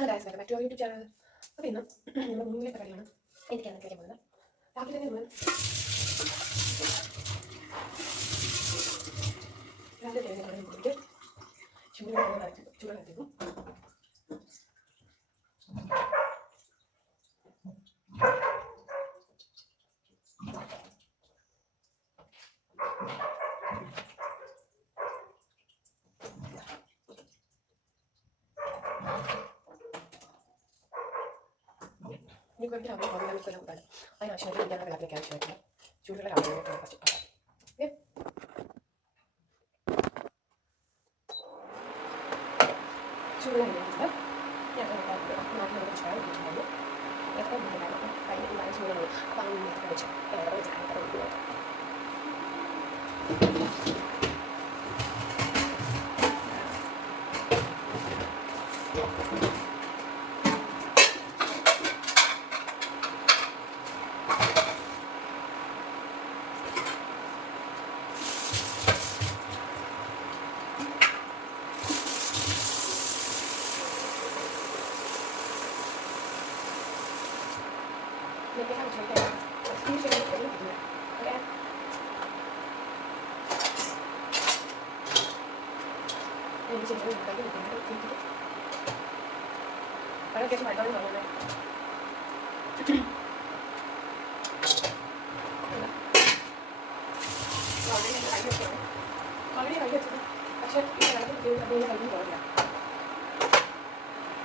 Hello guys, welcome back to our YouTube channel. അപ്പോൾ ഇന്ന് നമ്മൾ മൂന്നിലെ പരിപാടിയാണ് എനിക്കാണ് കഴിക്കാൻ പോകുന്നത്. രാവിലെ തന്നെ നമ്മൾ രാവിലെ തന്നെ കൂടിയിട്ട് ചൂടുവെള്ളത്തേക്കും നിങ്ങൾക്ക് വേണ്ടി രാവിലെ പോകുന്ന നമുക്കെല്ലാം കൂട്ടാണ്. അതിനാവശ്യമായിട്ട് കുടിക്കാനുള്ള വെള്ളത്തിലേക്ക് ആവശ്യമായിട്ടുള്ള ചൂടുള്ള രാവിലെ ഫസ്റ്റ് ഓക്കെ. ചൂടുള്ള കഴിഞ്ഞിട്ടുണ്ട്. ഞാൻ നാട്ടിലുള്ള ചായ കുടിച്ചിട്ടുണ്ടായിരുന്നു. എത്ര ഉണ്ടായിരുന്നു കഴിഞ്ഞ നാല് ചൂടുള്ളത്. അപ്പോൾ അത് നേരത്തെ കഴിച്ചു ചായ കുടിക്കുന്നത്. Maybe I'm trying to usually it's really good. Okay. And you know, I don't think I don't get my gun on it. Already I get it. Actually, I don't do the way I do it.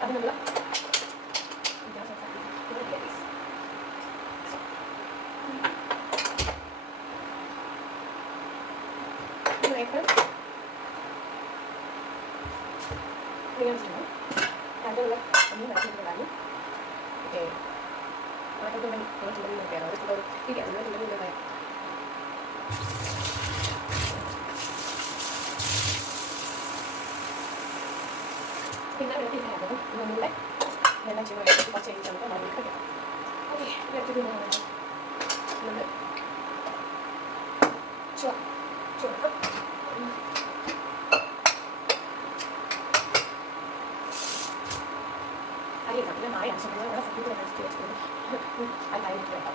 I don't know. Dengan semua, ada lah kami nanti berlalu. Oke, kalau teman-teman berkira, harus tahu tidak ada teman-teman udah kayak. Tinggal nanti saya ada, mulai. Dan nanti cuma itu baca yang contoh mau kerja. Oke, lihat dulu mana. Mulai. Coba. Ini namanya Maya, sebenarnya orang sakit dengan stres itu. Ada yang berapa?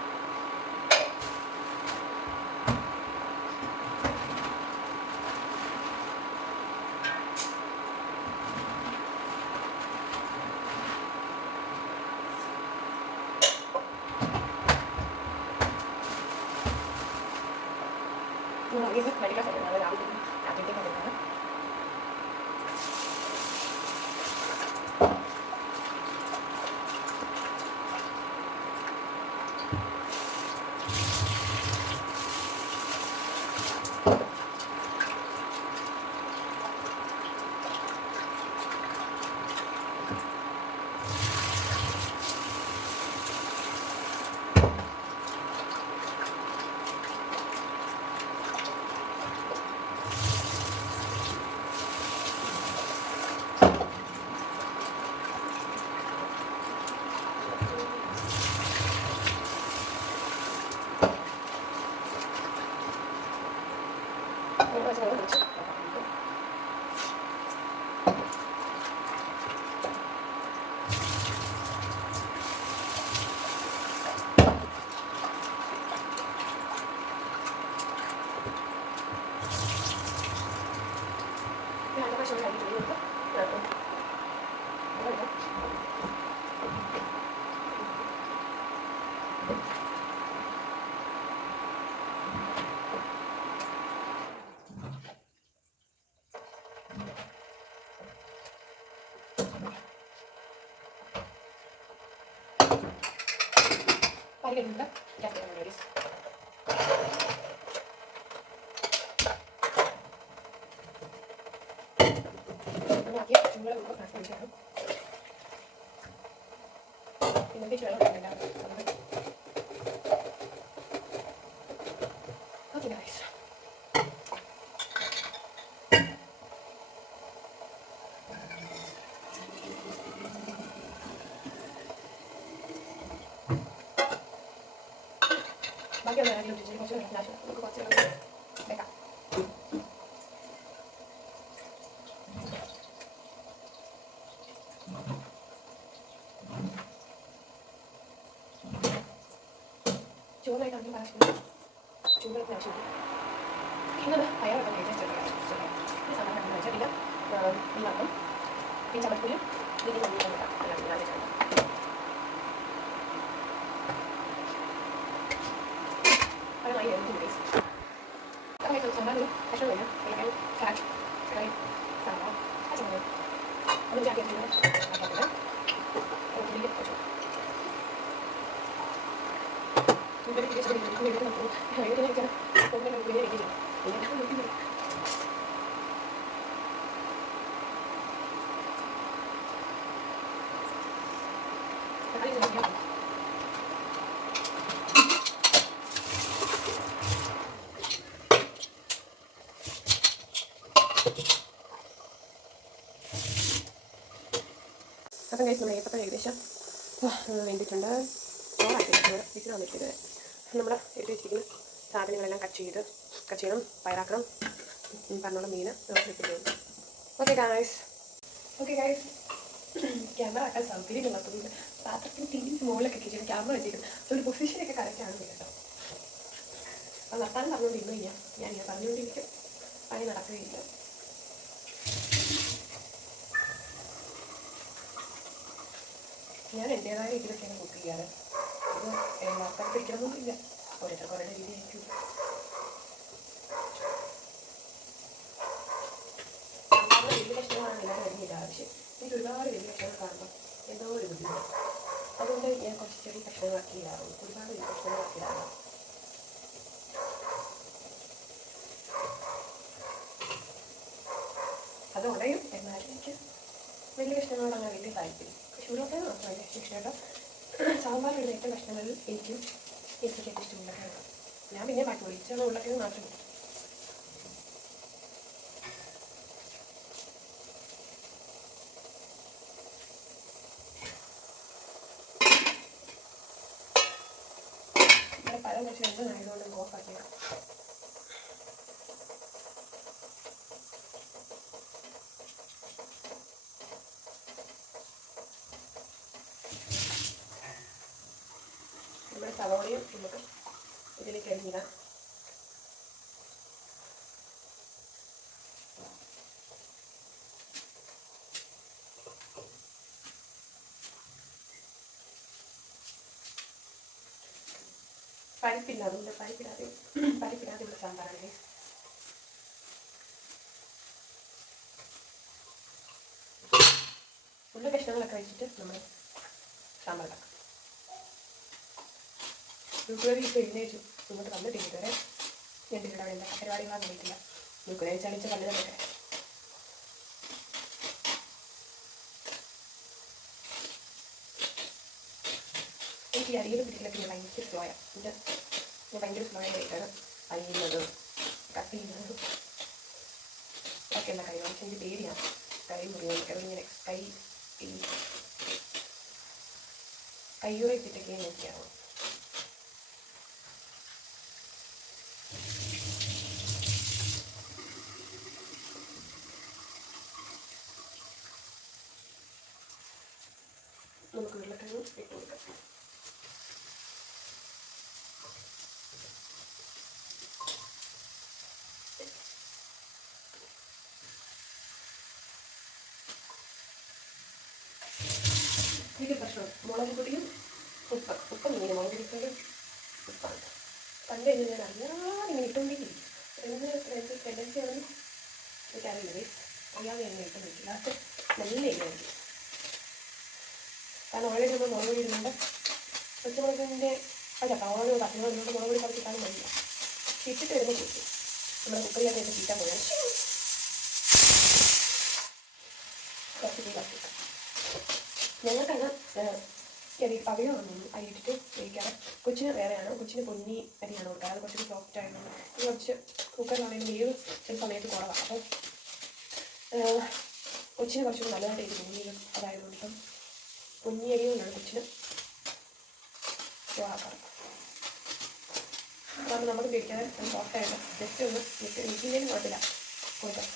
Ini mereka sedang ada dalam aktivitas mereka. Pagi juga, ya sudah menulis. Lagi jumlah untuk nasi macam. Ini juga ada beda. Oke guys. Bagian dari itu jadi macam nasi, aku baca lagi. Mereka. ചോറിനായിട്ടാണെങ്കിൽ ആവശ്യമില്ല, ചൂടുവെള്ളത്തിന് ആവശ്യമില്ല. ഇന്നത് പയറൊക്കെ കഴിച്ചാൽ ഈ സാധനം കഴിച്ചാൽ പിന്നെ മീനാക്കും, പിന്നെ ചമ്മന്തിയും ഇതിന് മഞ്ഞില്ല പഴമായി എടുത്ത് ടേസ്റ്റ്. അപ്പോൾ സാമ്പാറിന് കഷ്ണം കഴിഞ്ഞാൽ അല്ലെങ്കിൽ കാറ്റ് കറി സാമ്പാർ പച്ചമുളക് ഒന്നും ചാക്കി വെച്ചിട്ട് ഉള്ളിൽ വെച്ചു അപ്പം കഴിച്ച് നമ്മൾ ഏത്തപ്പഴം ഏകദേശം വേണ്ടിയിട്ടുണ്ട്. ചോറാക്കിയിട്ടുണ്ട്, വിസിൽ വന്നിട്ട് നമ്മൾ എടുത്ത് വെച്ചിരിക്കുന്ന സാധനങ്ങളെല്ലാം കട്ട് ചെയ്യണം, പയറാക്കണം, പറഞ്ഞുള്ള മീൻ ഇട്ടിട്ടുണ്ട്. ഓക്കെ ഗായ്സ് ക്യാമറ ആക്കാൻ സൗകര്യമില്ലാത്തതുകൊണ്ട് പാത്രത്തിന് തിരിച്ച് മുകളിലൊക്കെ വെച്ചിട്ട് ക്യാമറ വെച്ചിരിക്കും. ഒരു പൊസിഷനൊക്കെ കറക്റ്റാണ് കേട്ടോ. അത് നടത്താനും പറഞ്ഞുകൊണ്ടിരുന്നു കഴിഞ്ഞാൽ ഞാനിങ്ങനെ പറഞ്ഞുകൊണ്ടിരിക്കും, പണി നടക്കുകയില്ല. ഞാൻ എൻ്റേതായ രീതിയിലൊക്കെയാണ് കുക്ക് ചെയ്യാറ്. ഇത് എല്ലാവർക്കും പിടിക്കണമെന്നൊന്നുമില്ല, ഓരോരുത്തർക്ക് ഓരോ രീതിയായിരിക്കും. വലിയ കഷ്ണങ്ങളാണ് എല്ലാവരും വരുന്നില്ല, പക്ഷേ എനിക്ക് ഒരുപാട് വലിയ കഷ്ണങ്ങൾ കാണുമ്പോൾ എന്തോ ഒരു ബുദ്ധിമുട്ട്. അതുകൊണ്ട് ഞാൻ കുറച്ച് ചെറിയ കഷ്ണങ്ങളാക്കി ഇടാറുള്ളൂ, ഒരുപാട് വലിയ കഷ്ണങ്ങളാക്കി ഇടാറുള്ളൂ. അത് ഉടയും, എന്നാലും എനിക്ക് വലിയ കഷ്ണങ്ങളോട് അങ്ങനെ വലിയ താല്പര്യം. ചൂടൊക്കെ മാത്രമല്ല ഇഷ്ടമായിട്ടോ. സാമ്പാറിലുള്ള ഏറ്റവും കഷ്ണങ്ങളിൽ എനിക്ക് ഏറ്റവും ഇഷ്ടം ഉരുളക്കിഴങ്ങ്. ഞാൻ പിന്നെ ബാക്കി ഒഴിച്ചാണ് ഉരുളക്കിഴങ്ങ് മാത്രം. ഇവിടെ പഴം കുറച്ച് രണ്ടനായതുകൊണ്ട് ഓഫാക്കിയാണ്. നമ്മുടെ സവോളയും നമുക്ക് ഇതിലേക്ക് അരിഞ്ഞിടാം. പരിപ്പില്ല, അതുകൊണ്ട് പരിപ്പിടാതെ ഇവിടെ സാമ്പാറാണ്. ഉള്ള കഷ്ണങ്ങളൊക്കെ വെച്ചിട്ട് നമ്മൾ സാമ്പാർ ഉണ്ടാക്കാം. യൂട്യൂബിൽ ഇപ്പോൾ എഴുന്നേറ്റു ഇങ്ങോട്ട് വന്നിട്ടില്ല ഇതുവരെ. ഞാൻ ഇവിടെ എല്ലാ പരിപാടികളാണ് അറിയിട്ടില്ല. യൂട്യൂബിൽ ചളിച്ച പലതൊക്കെ എനിക്ക് ഈ അരിയിൽ പിടിക്കലൊക്കെ ഞാൻ ഭയങ്കര സ്ലോയാണ്. ഞാൻ ഭയങ്കര സ്ലോയായിട്ടാണ് അരിയുന്നതും കട്ട് ചെയ്യുന്നതും ഒക്കെ എല്ലാ കഴിയും. പക്ഷെ എനിക്ക് പേടിയാണ് കൈ മുറിയാൻ. ഇങ്ങനെ കയ്യൂറെ ഇട്ടിട്ടൊക്കെ നോക്കിയാവും. നമുക്ക് ഉരുളക്കിഴങ്ങ് ഇട്ട് കൊടുക്കാം. ഇതിൻ്റെ പ്രശ്നം മുളക് പൊടിയും ഉപ്പ് മീൻ മുളക് പൊടിക്കാനും ഉപ്പാണ്. പണ്ട് തന്നെ ഞാൻ അറിയാതെ ഇങ്ങനെ ഇട്ടുകൊണ്ടിരിക്കും. ടെൻഡൻസിയാണെന്ന് എനിക്കറിയില്ലേ, അറിയാതെ എന്നെ ഇട്ടുകൊണ്ടിരിക്കും. ലാസ്റ്റ് നല്ല എരിയായിരിക്കും. കാരണം ഓൾറെഡി നമ്മൾ മുളക് പൊടി ഇടുന്നുണ്ട്. പച്ചമുളകിൻ്റെ ഓരോ പച്ചമുളകിനോട് മുളക് പൊടി കുറച്ചിട്ടാലും മതിയില്ല. ഇട്ടിട്ട് വരുമ്പോൾ കൂട്ടും. നമ്മുടെ കുക്കറിനകത്ത് ചീറ്റാൻ പോയാൽ കുറച്ച് തീ കത്തിക്കാം. ഞങ്ങൾക്കാണ് പകരമാണ് അരി ഇട്ടിട്ട് വേവിക്കാറ്. കൊച്ചിന് വേറെയാണ്, കൊച്ചിന് പൊന്നി അരിയാണ് കൊടുക്കാറ്. അത് കുറച്ച് സോഫ്റ്റ് ആയതുകൊണ്ട് ഇത് കുറച്ച് കുക്കറിലാണെങ്കിൽ വേവ് ചില സമയത്ത് കുറവാണ്. അപ്പോൾ കൊച്ചിന് കുറച്ചുകൂടി നല്ലതായിട്ട് എനിക്ക് തോന്നിയത് അതായതുകൊണ്ട് ഇപ്പം പൊന്നി അരി കൊണ്ടാണ് കൊച്ചിന് ചോറാക്കാറ്. കാരണം നമുക്ക് കഴിക്കാൻ സോഫ്റ്റായിട്ട് ജസ്റ്റ് ഒന്ന് മിക്സിയിലും കുഴപ്പമില്ല കൊടുക്കാം.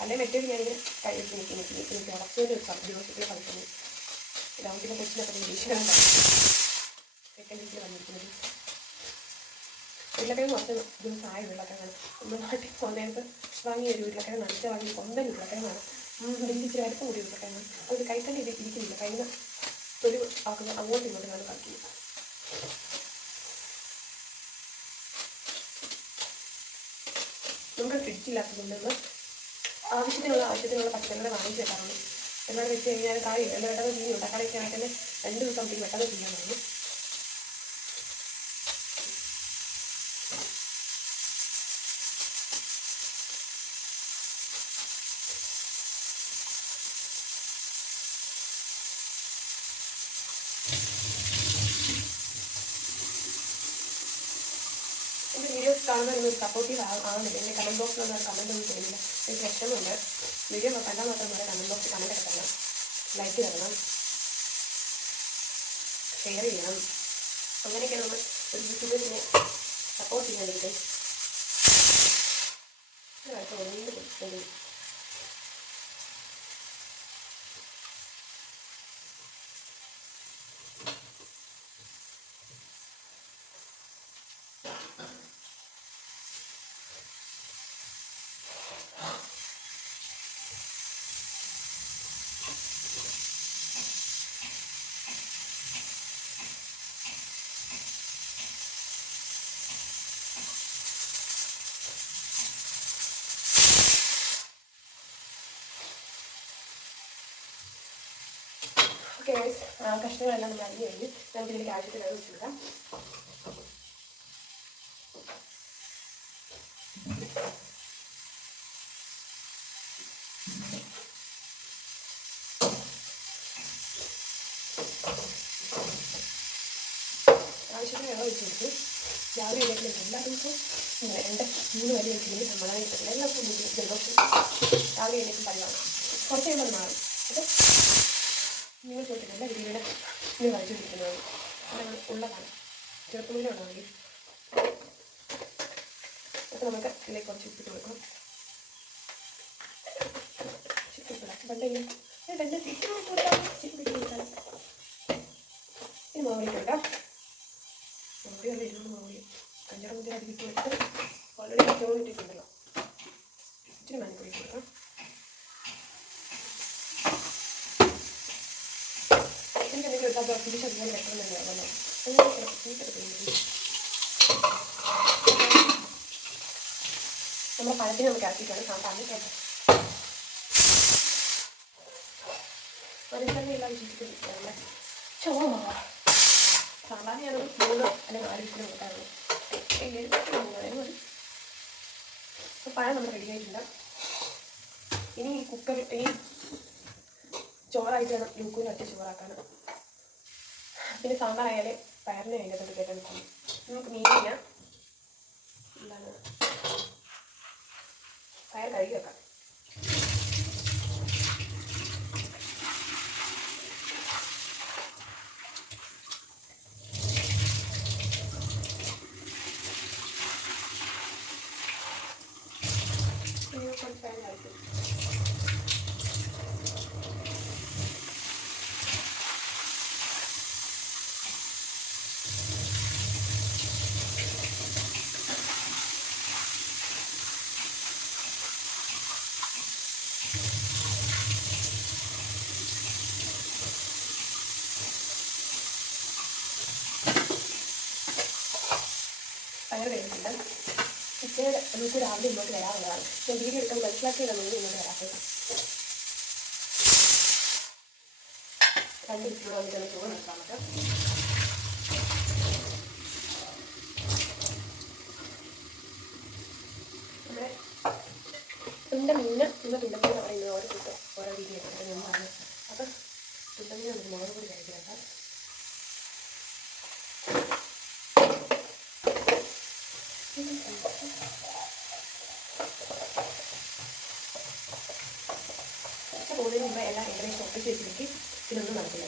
അല്ലെങ്കിൽ മറ്റൊരു ഞാനിങ്ങനെ കഴിച്ച് എനിക്ക് ഉറച്ചൊരു ദിവസത്തിൽ കളിക്കുന്നു. ഇതാവുമ്പോൾ കൊച്ചിനൊക്കെ ദേഷ്യങ്ങളുണ്ടാവും. സെക്കൻഡ് വീക്കിൽ വന്നിരിക്കുന്നത് ഉരുളക്കിഴങ്ങ് കുറച്ച് ദിവസമായ ഉരുളക്കിഴങ്ങാണ്. നമ്മൾ നാട്ടിൽ പോകുന്നതിനകത്ത് വാങ്ങിയ ഒരു ഉരുളക്കിഴങ്ങ് നനച്ച വാങ്ങി കൊന്തൻ ഉരുളക്കിഴങ്ങാണ്. വലിയ ഇച്ചിരി അടുത്ത് കൂടി ഉരുളക്കിഴങ്ങ്. അത് കഴിക്കാൻ ഇരിക്കുന്നില്ല. കഴിഞ്ഞ ഒരു ആക്കുന്നത് അങ്ങോട്ടും ഇങ്ങോട്ടും ഞാൻ കളിക്കുന്നു. നമുക്ക് ഫ്രിഡ്ജില്ലാത്തതുകൊണ്ടൊന്ന് ആവശ്യത്തിനുള്ള പച്ചക്കറികൾ വാങ്ങിച്ച് വെക്കാറുണ്ട്. എന്നാണ് വെച്ച് കഴിഞ്ഞാൽ കാര്യമില്ല. എല്ലാം പെട്ടെന്ന് തീരും. തക്കാളിയൊക്കെ ആണെങ്കിൽ തന്നെ 2 ദിവസം പെട്ടെന്ന് ചെയ്യാൻ പറഞ്ഞു. എൻ്റെ വീഡിയോസ് കാണുമ്പോൾ നിങ്ങൾ സപ്പോർട്ടീവ് ആവുന്നില്ല. എൻ്റെ കമൻറ്റ് ബോക്സിലൊന്നും കമൻറ്റ് ഒന്നും ചെയ്യുന്നില്ല. എനിക്ക് വിഷമമുണ്ട്. വീഡിയോ കണ്ടാൽ മാത്രം പോലെ കമൻറ്റ് ബോക്സിൽ കമൻറ്റൊക്കെ തരണം, ലൈക്ക് തരണം, ഷെയർ ചെയ്യണം. അങ്ങനെയൊക്കെ നമ്മൾ ഒരു യൂട്യൂബിനെ സപ്പോർട്ട് ചെയ്യാൻ വേണ്ടിയിട്ട് ഓക്കെ ഗൈസ്, കഷ്ണങ്ങളെല്ലാം നമ്മൾ അരിഞ്ഞ് കഴിഞ്ഞ് നമുക്ക് ഇതിലേക്ക് ആവശ്യത്തിന് അത് വെച്ച് കൊടുക്കാം. ആവശ്യത്തിന് വെള്ളം ഒഴിച്ച് കൊടുത്ത് രാവിലെ എഴുന്നേറ്റ് എല്ലാ ദിവസവും 2-3 വരെ വെച്ചില്ലെങ്കിൽ സമാധാനം കിട്ടില്ല. എല്ലാ ദിവസവും ജലദോഷം രാവിലെ എഴുന്നേറ്റും പതിവാണ്. കുറച്ച് കഴിയുമ്പോൾ അത് മാറും. അപ്പോൾ നിങ്ങൾ ചോദിക്കുന്നത് എല്ലാ രീതിയിലും ഇങ്ങനെ കഴിച്ചുകൊണ്ടിരിക്കുന്നതാണ്. നമ്മൾ ഉള്ളതാണ്, ചെറുപ്പമില്ല ഉള്ളതാണെങ്കിൽ. അപ്പോൾ നമുക്ക് ഇതിലേക്ക് കുറച്ച് ഉപ്പിട്ട് കൊടുക്കണം. ചിപ്പിടാം പണ്ടെങ്കിലും ചിപ്പിട്ട് കൊടുക്കാം. ഇനി മുളക് കൊടുക്കാം. മുളക് ഒന്ന് ഇരുന്ന് മുളക് കഞ്ഞറ മുതൽ അധികം ഇട്ട് ഓൾറെഡി ചോറ് ഇട്ടിട്ടുണ്ടല്ലോ. ഇച്ചിരി മഞ്ഞപ്പൊടി കൊടുക്കാം. എനിക്കെന്തെങ്കിലും എടുത്താൽ തിരിച്ച് അതുപോലെ വെക്കണം തന്നെയാണല്ലോ. നമ്മുടെ പഴത്തിന് നമുക്ക് ഇറക്കിയിട്ടാണ് സാമ്പാറിന് കേട്ടത്. അതിൽ തന്നെ എല്ലാം വിശ്വസിക്കുന്നില്ല. ചോമാവാ സാമ്പാറിന് ഞാനൊരു 3 അല്ലെങ്കിൽ 4 വിസിൽ കൊടുക്കാറുള്ളൂ. 7 മതി. അപ്പോൾ പഴം നമ്മൾ റെഡി ആയിട്ടുണ്ട്. ഇനി ഈ കുക്കർ ഈ ചോറായിട്ട് വേണം ലൂക്കൂന് ഒറ്റ ചോറാക്കാൻ. പിന്നെ സാമ്പാറായാലേ പയറിനെ അതിൻ്റെ അകത്തോട്ട് കയറ്റാൻ പറ്റും. നമുക്ക് മീനില്ല, എന്താണ് പയർ കഴുകി വെക്കാം. കുറച്ച് പയർ കഴിക്കും. പയർ കഴിഞ്ഞിട്ടുണ്ട്. ഉച്ചയുടെ നമുക്ക് രാവിലെ ഇങ്ങോട്ട് വരാറുള്ളതാണ്. ഞാൻ വീഡിയോ എടുക്കാൻ മനസ്സിലാക്കിയതൊന്നും ഇങ്ങോട്ട് വരാത്തത്. 2 വിസിലൂടെ വന്നിട്ട് ചോറ് നിർത്താൻ പറ്റും. നമ്മുടെ തുണ്ടമീൻ തുണ്ടമീൻ പറയുന്നത് ഓരോ കൂട്ടം ഓരോ രീതി എടുത്തിട്ട് നിന്നാണ്. അപ്പം തുണ്ടമീൻ നമുക്ക് മുളക് പൊടി കഴിക്കുന്നുണ്ട്. പോകുന്നതിന് മുമ്പ് എല്ലാം ഏകദേശം ഒപ്പിച്ച് വെച്ചിലേക്ക് ഇതിനൊന്നും നടക്കില്ല.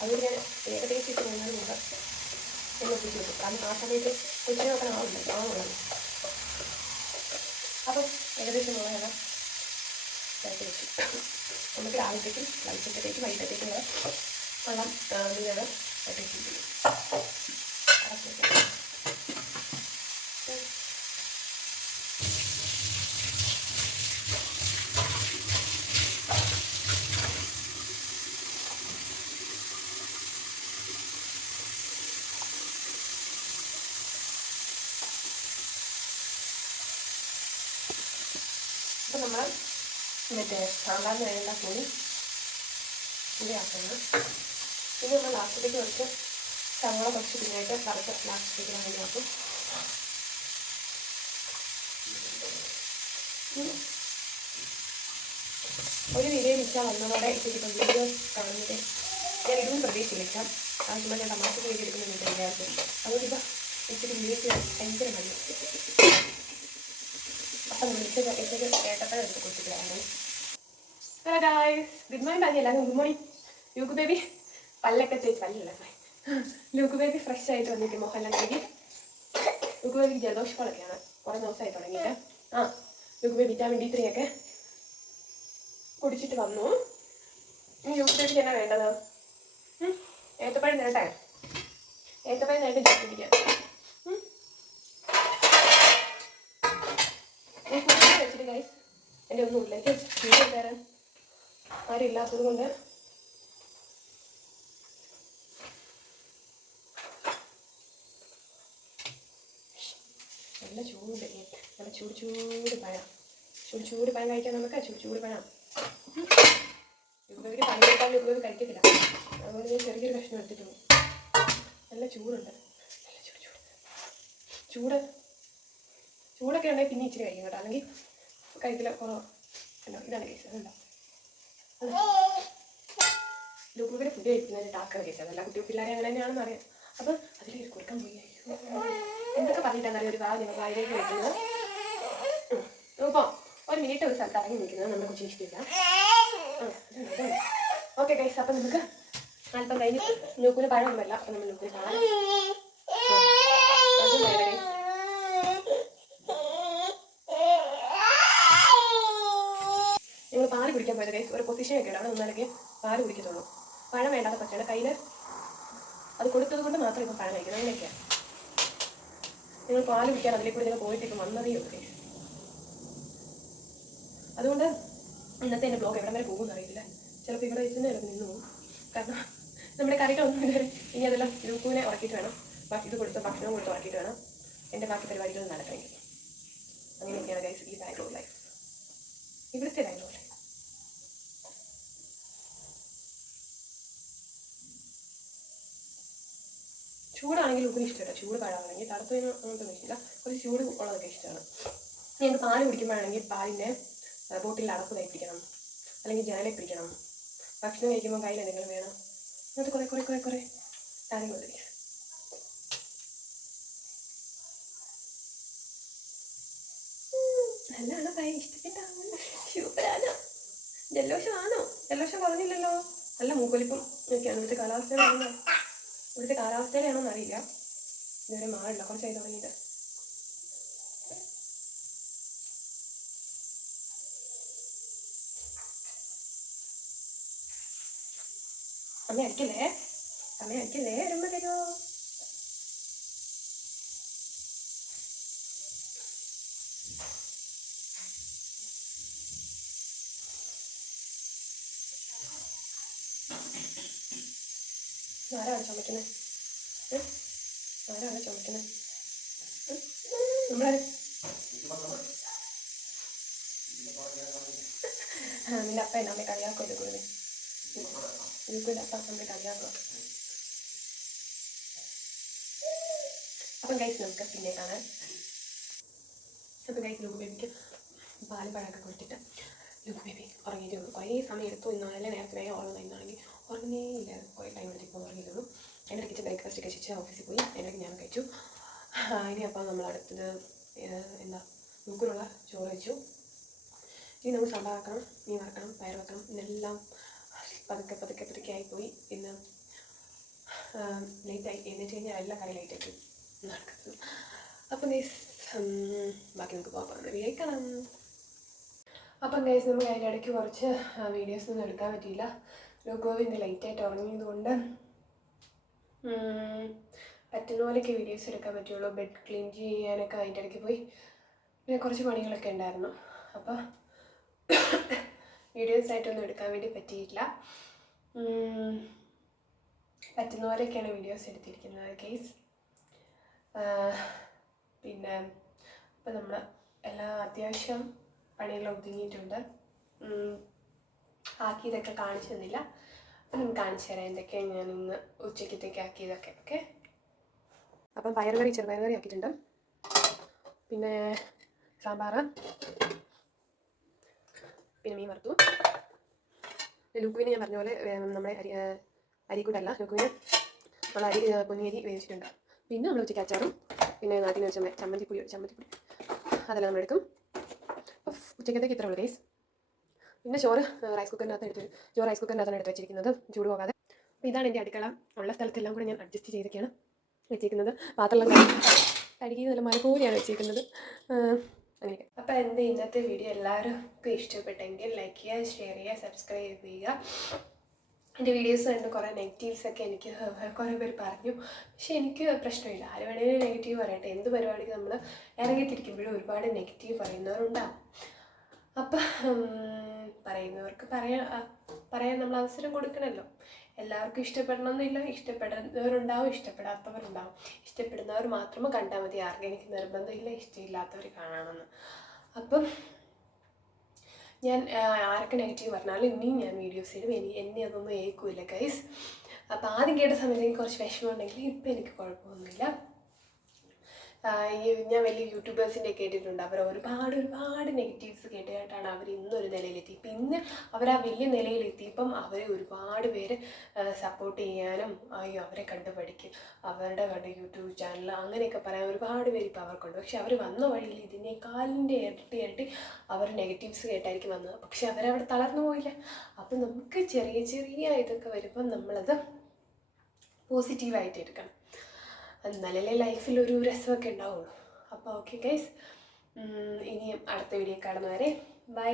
അതുകൊണ്ട് ഞാൻ ഏകദേശം ഇട്ട് പോകുന്നതിന് മുമ്പ് എല്ലാം ഒപ്പിച്ച് വെക്കും. കാരണം ആ സമയത്ത് കൊച്ചിനെ നോക്കാൻ ആളുള്ളത്. അപ്പം ഏകദേശം ഉള്ള എല്ലാം ഇതാക്കി വെച്ചു. നമുക്ക് രാവിലത്തേക്കും വൈകിട്ടത്തേക്കും വൈകിട്ടത്തേക്കുള്ള വെള്ളം മീനുകൾ ഇട്ട് വെച്ചിരിക്കുന്നു. നമ്മൾ മറ്റേ സാമ്പാറിന് വേണ്ട പുളി ഇത് ആക്കുന്നത്. ഇനി നമ്മൾ ലാസ്റ്റത്തേക്ക് കുറച്ച് സവോള കുറച്ച് പിന്നായിട്ട് വറുത്ത് ലാസ്റ്റത്തേക്ക് വേണ്ടി ആക്കും. ഒരു വീഡിയോ വിളിച്ചാൽ വന്നതോടെ ഇപ്പം വീഡിയോ കാണുന്നത് ഞാൻ ഇതൊന്നും പ്രതീക്ഷിച്ചില്ല. ആവശ്യമായി ഞാൻ ടമാറ്റോ വീഡിയോ എടുക്കുന്നുണ്ട് വിചാരിച്ചു. അതുകൊണ്ട് ഇപ്പം ഇച്ചിരി വീഡിയോ ഭയങ്കര മതി. അപ്പം നമ്മൾ ഇച്ചിരി ഏട്ടപ്പഴം എടുത്ത് കൊടുത്തിട്ടാണ്. ഹലോ ഗായ്സ്, ഗുഡ് മോർണിംഗ് പറഞ്ഞില്ല, ഗുഡ് മോർണിംഗ്. ലൂക്ക് ബേബി പല്ലൊക്കെ തേച്ച് പല്ലല്ല ലൂക്ക് ബേബി ഫ്രഷ് ആയിട്ട് വന്നിട്ട് മോഹൻലാൽ ബേബി. ലൂക്ക് ബേബിക്ക് ജലദോഷങ്ങളൊക്കെയാണ് കുറേ ദിവസമായി തുടങ്ങിയിട്ട്. ലൂക്ക് ബേബി വിറ്റാമിൻ D3 ഒക്കെ കുടിച്ചിട്ട് വന്നു. ഇനി ലൂക്ക് ബേബിക്ക് എന്നാ വേണ്ടത്? ഏത്തപ്പഴം നേരട്ടെ, ഏത്തപ്പഴം നേരിട്ട് ജ്യൂസ് കുടിക്കാം. വെച്ചിട്ട് ഗൈസ് എൻ്റെ ഒന്നുമില്ല, എനിക്ക് വീഡിയോ തരാൻ ആരും ഇല്ലാത്തത് കൊണ്ട് നല്ല ചൂട്, നല്ല ചൂട് പഴം, ചൂട് പഴം കഴിക്കാൻ നമുക്ക്. ചൂട് പഴം ഉപയോഗി പഴം കഴിക്കാൻ ഉപയോഗി കഴിക്കത്തില്ല. അതുകൊണ്ട് ഞാൻ ചെറിയൊരു കഷ്ണം എടുത്തിട്ടുണ്ട്. നല്ല ചൂടുണ്ട്, നല്ല ചൂടൊക്കെ ഉണ്ടെങ്കിൽ പിന്നെ ഇച്ചിരി കഴിക്കും കേട്ടോ, അല്ലെങ്കിൽ കഴിക്കില്ല കുറവാണ്. ഇതാണ് കേസ്. അതുണ്ടോ ലൂക്കുബേബിയുടെ ഫുഡ് കഴിക്കുന്നതിന് ടാക്കാണ് കേസ്. അതല്ല കുട്ടി പിള്ളേരെ അങ്ങനെ തന്നെയാണെന്ന് അറിയാം. അപ്പം അതിലേക്ക് കൊടുക്കാൻ പോയി എന്തൊക്കെ പറഞ്ഞിട്ടാണെന്നറിയാം ഒരു വായിലേക്ക് വെക്കുന്നത്. ഇപ്പോൾ ഒരു മിനിറ്റ് ഒരു സ്ഥലത്ത് ഇറങ്ങി നിൽക്കുന്നത് നമ്മുടെ കൊച്ചിന് ഇഷ്ടമില്ല. ഓക്കെ ഗൈസ്, അപ്പം നമുക്ക് അല്പം കഴിഞ്ഞ് ലൂക്കിന് പഴമൊന്നുമല്ല. അപ്പം നമ്മൾ ലൂക്കിന് പാൽ നിങ്ങൾ പാല് കുടിക്കാൻ പോയത് ഗൈസ് ഒരു പൊസിഷനൊക്കെ ഉണ്ട്, അവിടെ നിന്നാലൊക്കെ പാല് കുടിക്കത്തുള്ളൂ. പഴം വേണ്ടാത്ത പച്ചയുടെ കയ്യിൽ അത് കൊടുത്തത് കൊണ്ട് മാത്രം ഇപ്പം പഴം കഴിക്കുന്നത്. അങ്ങനെയൊക്കെയാണ്. നിങ്ങൾ പാല് കുടിക്കാൻ അതിലേക്ക് കൂടി നിങ്ങൾ പോയിട്ട് ഇപ്പം വന്നതേ ഉള്ളൂ. അതുകൊണ്ട് ഇന്നത്തെ എൻ്റെ ബ്ലോഗ് എവിടെ വരെ പോകുമെന്ന് അറിയില്ല. ചിലപ്പോൾ ഇവിടെ വെച്ച് തന്നെ നിന്ന് പോകും. കാരണം നമ്മുടെ കറികളൊന്നും ഇതുവരെ ഇനി അതെല്ലാം ലൂക്കുവിനെ ഉറക്കിയിട്ട് വേണം, ഇത് കൊടുത്ത് ഭക്ഷണം കൊടുത്ത് ഉറക്കിയിട്ട് വേണം എൻ്റെ ബാക്കി പരിപാടികൾ നടക്കണമെങ്കിൽ. അങ്ങനെയൊക്കെയാണ് ഗൈസ് ഈ ബാംഗ്ലൂർ ലൈഫ്, ഇവിടുത്തെ ബാംഗ്ലൂർ ലൈഫ്. ചൂടാണെങ്കിൽ ലൂക്കിന് ഇഷ്ടമല്ല, ചൂട് പഴമാണെങ്കിൽ തണുത്തതിന് അങ്ങനത്തെ ഇഷ്ടമില്ല. കുറച്ച് ചൂട് ഉള്ളതൊക്കെ ഇഷ്ടമാണ്. ഞങ്ങൾക്ക് പാല് കുടിക്കുമ്പോഴാണെങ്കിൽ പാലിൻ്റെ ബോട്ടിലിൽ അടപ്പ് കൈ പിടിക്കണം, അല്ലെങ്കിൽ ജനലെ പിടിക്കണം. ഭക്ഷണം കഴിക്കുമ്പോൾ കയ്യിൽ എന്തെങ്കിലും വേണം. അങ്ങനത്തെ കുറേ കാര്യങ്ങൾ. നല്ലതാണോ കൈ? ഇഷ്ടപ്പെട്ടാണോ? സൂപ്പറാണോ? ജലദോഷമാണോ? ജലദോഷം കുറഞ്ഞില്ലല്ലോ. നല്ല മൂക്കൊലിപ്പം ഒക്കെയാണ്. ഇവിടുത്തെ കാലാവസ്ഥയിലാണോ എന്നറിയില്ല. ഇതുവരെ മാറില്ല, കുറച്ചായി തുടങ്ങിയിട്ട്. അമ്മ അടിക്കല്ലേ, വരുമ്പോ തരുമോ? ആരാണ് ചുമക്കുന്നത്? നമ്മളെ നിന്റെ അപ്പ എന്നെ അമ്മയെ കളിയാക്കും. ലൂക്കിൻ്റെ അപ്പ അമ്മയെ കളിയാക്കുക. അപ്പം ഗൈസ് നമുക്ക് പിന്നെ കാണാൻ. അപ്പം ഗൈസ് ലൂക്ക് ബേബിക്ക് പാലും പഴമൊക്കെ കൊടുത്തിട്ട് ലൂക്ക് ബേബി ഉറങ്ങിയിട്ടേ ഉള്ളൂ. കുറേ സമയം എടുത്തു. ഇന്നലെ നേരത്തെ വേഗം ഉറങ്ങുന്നതാണെങ്കിൽ ഉറങ്ങേ ഇല്ല. കുറേ ടൈം എടുത്തിപ്പോൾ ഉറങ്ങിയിട്ടുള്ളൂ. എൻ്റെ കിച്ചൻ ബ്രേക്ക്ഫാസ്റ്റ് കഴിച്ചിട്ട് ഓഫീസിൽ പോയി. എൻ്റെ ഞാൻ കഴിച്ചു. ഇനി അപ്പം നമ്മൾ അടുത്തത് എന്താ ലൂക്കിനുള്ള ചോറ് വെച്ചു. ഇനി നമുക്ക് സാമ്പാറാക്കണം, മീൻ വറക്കണം, പയർ വെക്കണം. ഇതെല്ലാം പതുക്കെ ആയിപ്പോയി. ഇന്ന് ലേറ്റായി. എന്നുവെച്ച് കഴിഞ്ഞാൽ എല്ലാ കാര്യം ലേറ്റായി നടക്കുന്നത്. അപ്പം ഗൈസ് ബാക്കി നമുക്ക് പോകാൻ വിചാരിക്കണം. അപ്പം ഗൈസ് നമുക്ക് അതിൻ്റെ ഇടയ്ക്ക് കുറച്ച് വീഡിയോസൊന്നും എടുക്കാൻ പറ്റിയില്ല. ലൂക്കോവിൻ്റെ ലേറ്റായിട്ട് ഉറങ്ങിയത് കൊണ്ട് പറ്റുന്ന പോലെയൊക്കെ വീഡിയോസ് എടുക്കാൻ പറ്റുള്ളൂ. ബെഡ് ക്ലീൻ ചെയ്യാനൊക്കെ അതിൻ്റെ ഇടയ്ക്ക് പോയി. പിന്നെ കുറച്ച് പണികളൊക്കെ ഉണ്ടായിരുന്നു. അപ്പോൾ വീഡിയോസായിട്ടൊന്നും എടുക്കാൻ വേണ്ടി പറ്റിയിട്ടില്ല. പറ്റുന്ന പോലെയൊക്കെയാണ് വീഡിയോസ് എടുത്തിരിക്കുന്നത് ഗൈസ്. പിന്നെ ഇപ്പം നമ്മൾ എല്ലാ അത്യാവശ്യം പണിയെല്ലാം ഒതുങ്ങിയിട്ടുണ്ട്. ആക്കിയതൊക്കെ കാണിച്ചു തന്നില്ല. അപ്പം ഞാൻ കാണിച്ചു തരാം എന്തൊക്കെയാണ് ഞാൻ ഇന്ന് ഉച്ചയ്ക്കത്തേക്ക് ആക്കിയതൊക്കെ. ഓക്കെ, അപ്പം പയറുകറി ചെറുപയർ കറി ആക്കിയിട്ടുണ്ട്. പിന്നെ സാമ്പാർ, പിന്നെ മീൻ വറുത്തു. ലുക്കുവിന് ഞാൻ പറഞ്ഞ പോലെ നമ്മുടെ അരിക്കൂട്ടല്ല, ലുക്കുവിന് നമ്മൾ പൊന്നിയരി വേവിച്ചിട്ടുണ്ട്. പിന്നെ നമ്മൾ ഉച്ചയ്ക്ക് അച്ചാറും പിന്നെ നാട്ടിൽ വെച്ച ചമ്മന്തിപ്പൊടി അതെല്ലാം നമ്മളെടുക്കും. അപ്പോൾ ഉച്ചയ്ക്കത്തേക്ക് ഇത്ര ഉള്ളൂ ഗൈസ്. പിന്നെ ചോറ് റൈസ് കുക്കറിനകത്ത് എടുത്ത് വെച്ചിരിക്കുന്നത്, ചൂട് പോകാതെ. അപ്പോൾ ഇതാണ് എൻ്റെ അടുക്കള. ഉള്ള സ്ഥലത്തെല്ലാം കൂടെ ഞാൻ അഡ്ജസ്റ്റ് ചെയ്തൊക്കെയാണ് വെച്ചിരിക്കുന്നത്. പാത്രമെല്ലാം കഴുകി നല്ല മല പോലെയാണ് വെച്ചിരിക്കുന്നത്. അങ്ങനെയൊക്കെ. അപ്പോൾ എൻ്റെ ഇന്നത്തെ വീഡിയോ എല്ലാവർക്കും ഇഷ്ടപ്പെട്ടെങ്കിൽ ലൈക്ക് ചെയ്യുക, ഷെയർ ചെയ്യുക, സബ്സ്ക്രൈബ് ചെയ്യുക. എൻ്റെ വീഡിയോസ് കണ്ട് കുറേ നെഗറ്റീവ്സൊക്കെ എനിക്ക് കുറേ പേര് പറഞ്ഞു. പക്ഷേ എനിക്ക് പ്രശ്നമില്ല, ആര് വേണമെങ്കിലും നെഗറ്റീവ് പറയട്ടെ. എന്ത് പരിപാടിക്ക് നമ്മൾ ഇറങ്ങിത്തിരിക്കുമ്പോഴും ഒരുപാട് നെഗറ്റീവ് പറയുന്നവരുണ്ടാവും. അപ്പം പറയുന്നവർക്ക് പറയാൻ നമ്മൾ അവസരം കൊടുക്കണമല്ലോ. എല്ലാവർക്കും ഇഷ്ടപ്പെടണമെന്നില്ല. ഇഷ്ടപ്പെടുന്നവരുണ്ടാവും, ഇഷ്ടപ്പെടാത്തവരുണ്ടാവും. ഇഷ്ടപ്പെടുന്നവർ മാത്രമേ കണ്ടാൽ മതി. ആർക്കും എനിക്ക് നിർബന്ധമില്ല ഇഷ്ടമില്ലാത്തവർ കാണണമെന്ന്. അപ്പം ഞാൻ ആരൊക്കെ നെഗറ്റീവ് പറഞ്ഞാലും ഇനിയും ഞാൻ വീഡിയോസ് ഇടും. എന്നെ അതൊന്നും ഏൽക്കില്ല ഗൈസ്. അപ്പോൾ ആദ്യം കേട്ട സമയത്ത് എനിക്ക് കുറച്ച് വിഷമമുണ്ടെങ്കിൽ ഇപ്പം എനിക്ക് കുഴപ്പമൊന്നുമില്ല. ഞാൻ വലിയ യൂട്യൂബേഴ്സിൻ്റെ കേട്ടിട്ടുണ്ട്. അവർ ഒരുപാട് നെഗറ്റീവ്സ് കേട്ടിട്ടാണ് അവർ ഇന്നൊരു നിലയിലെത്തി. ഇപ്പം ഇന്ന് അവർ ആ വലിയ നിലയിലെത്തിയപ്പം അവരെ ഒരുപാട് പേര് സപ്പോർട്ട് ചെയ്യാനും അയ്യോ അവരെ കണ്ട് പഠിക്കും, അവരുടെ യൂട്യൂബ് ചാനൽ അങ്ങനെയൊക്കെ പറയാൻ ഒരുപാട് പേര് ഇപ്പോൾ അവർക്കുണ്ട്. പക്ഷെ അവർ വന്ന വഴിയിൽ ഇതിനേക്കാളിൻ്റെ ഇരട്ടി അവർ നെഗറ്റീവ്സ് കേട്ടായിരിക്കും വന്നത്. പക്ഷെ അവരവിടെ തളർന്നു പോയില്ല. അപ്പം നമുക്ക് ചെറിയ ഇതൊക്കെ വരുമ്പം നമ്മളത് പോസിറ്റീവായിട്ട് എടുക്കണം. എന്നാലല്ലേ ലൈഫിലൊരു രസമൊക്കെ ഉണ്ടാവുള്ളൂ. അപ്പോൾ ഓക്കെ ഗൈസ്, ഇനിയും അടുത്ത വീഡിയോ കാണുന്നവരെ ബൈ.